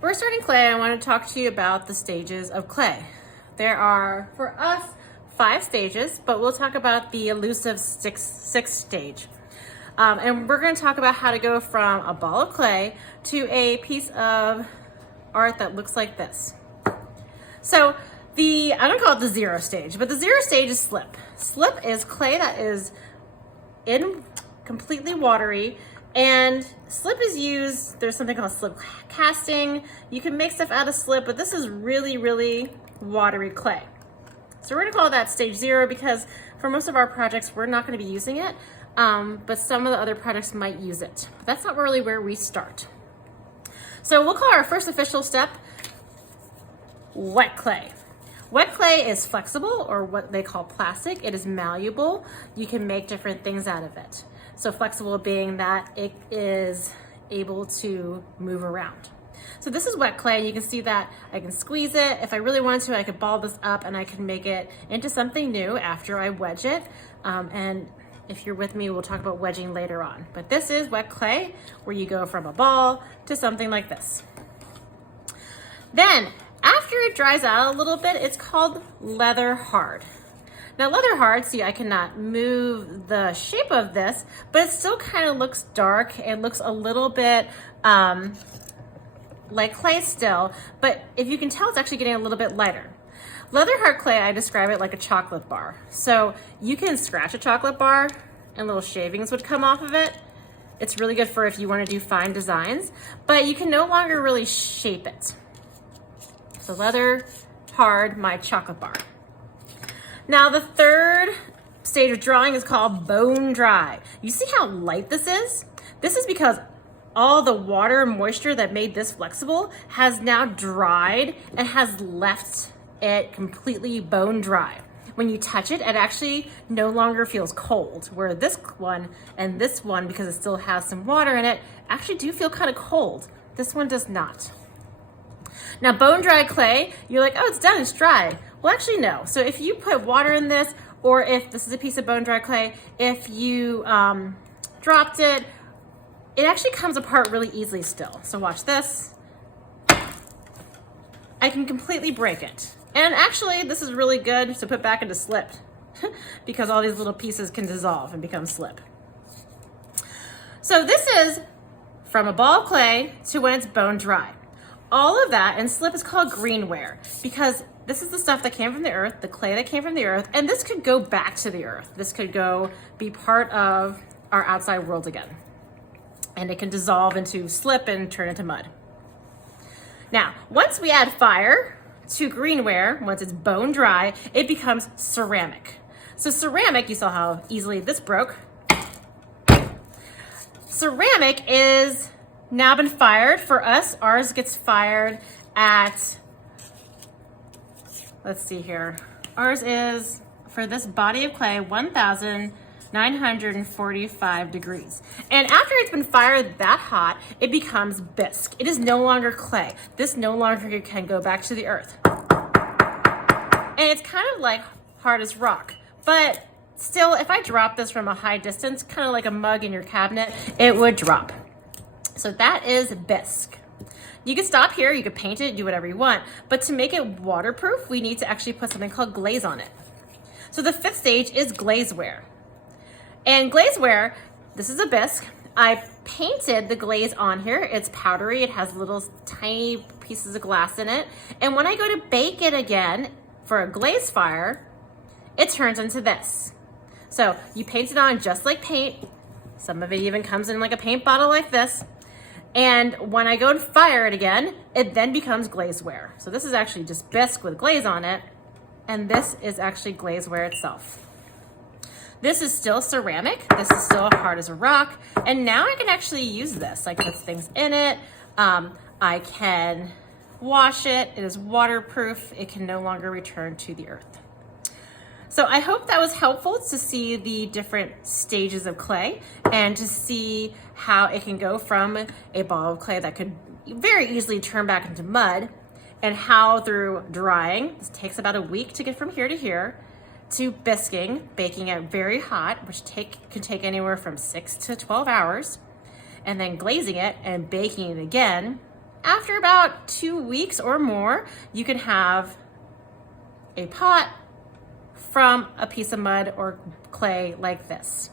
We're starting clay. I want to talk to you about the stages of clay. There are, for us, 5 stages, but we'll talk about the elusive sixth stage. And we're going to talk about how to go from a ball of clay to a piece of art that looks like this. So I don't call it the 0 stage, but the 0 stage is slip. Slip is clay that is completely watery, and slip is used, there's something called slip casting. You can make stuff out of slip, but this is really, really watery clay. So we're gonna call that stage 0 because for most of our projects, we're not gonna be using it, but some of the other projects might use it. But that's not really where we start. So we'll call our first official step wet clay. Wet clay is flexible, or what they call plastic. It is malleable. You can make different things out of it. So flexible being that it is able to move around. So this is wet clay. You can see that I can squeeze it. If I really wanted to, I could ball this up and I can make it into something new after I wedge it. And if you're with me, we'll talk about wedging later on. But this is wet clay, where you go from a ball to something like this. Then, after it dries out a little bit, it's called leather hard. Now leather hard, see, I cannot move the shape of this, but it still kind of looks dark. It looks a little bit like clay still, but if you can tell, it's actually getting a little bit lighter. Leather hard clay, I describe it like a chocolate bar. So you can scratch a chocolate bar and little shavings would come off of it. It's really good for if you want to do fine designs, but you can no longer really shape it. So leather hard, my chocolate bar. Now the third stage of drawing is called bone dry. You see how light this is? This is because all the water and moisture that made this flexible has now dried and has left it completely bone dry. When you touch it, it actually no longer feels cold, where this one and this one, because it still has some water in it, actually do feel kind of cold. This one does not. Now bone dry clay, you're like, oh, it's done, it's dry. Well, actually no. So if you put water in this, or if this is a piece of bone dry clay, if you dropped it, it actually comes apart really easily still. So watch this. I can completely break it. And actually, this is really good to put back into slip because all these little pieces can dissolve and become slip. So this is from a ball of clay to when it's bone dry. All of that, and slip is called greenware because this is the stuff that came from the earth, the clay that came from the earth, and this could go back to the earth. This could go be part of our outside world again. And it can dissolve into slip and turn into mud. Now, once we add fire to greenware, once it's bone dry, it becomes ceramic. So ceramic, you saw how easily this broke. Ceramic is now been fired for us. Ours gets fired at, let's see here. Ours is, for this body of clay, 1,945 degrees. And after it's been fired that hot, it becomes bisque. It is no longer clay. This no longer can go back to the earth. And it's kind of like hard as rock, but still, if I drop this from a high distance, kind of like a mug in your cabinet, it would drop. So that is bisque. You can stop here, you can paint it, do whatever you want, but to make it waterproof, we need to actually put something called glaze on it. So the 5th stage is glazeware. And glazeware, this is a bisque. I painted the glaze on here. It's powdery, it has little tiny pieces of glass in it. And when I go to bake it again for a glaze fire, it turns into this. So you paint it on just like paint. Some of it even comes in like a paint bottle like this. And when I go to fire it again, it then becomes glazeware. So this is actually just bisque with glaze on it. And this is actually glazeware itself. This is still ceramic. This is still hard as a rock. And now I can actually use this. I can put things in it. I can wash it. It is waterproof. It can no longer return to the earth. So I hope that was helpful to see the different stages of clay and to see how it can go from a ball of clay that could very easily turn back into mud, and how through drying, this takes about a week to get from here to here, to bisquing, baking it very hot, which can take anywhere from 6 to 12 hours, and then glazing it and baking it again after about 2 weeks or more, you can have a pot from a piece of mud or clay like this.